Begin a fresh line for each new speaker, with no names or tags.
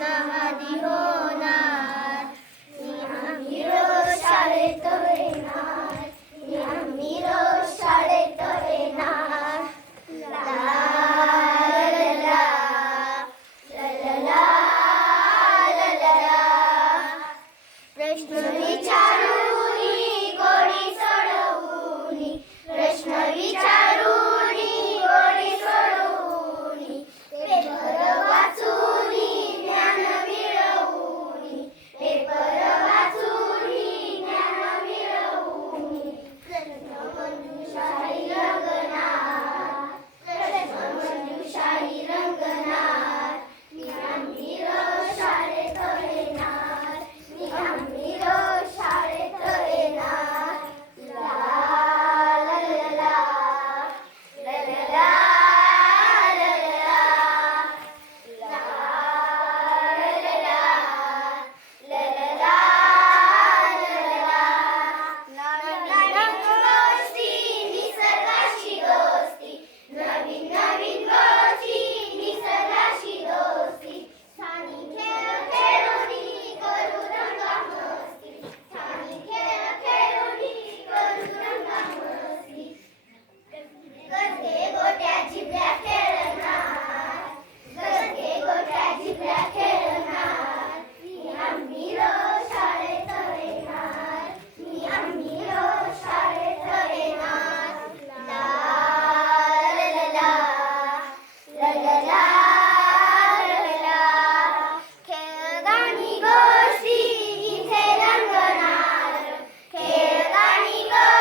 Namadiho.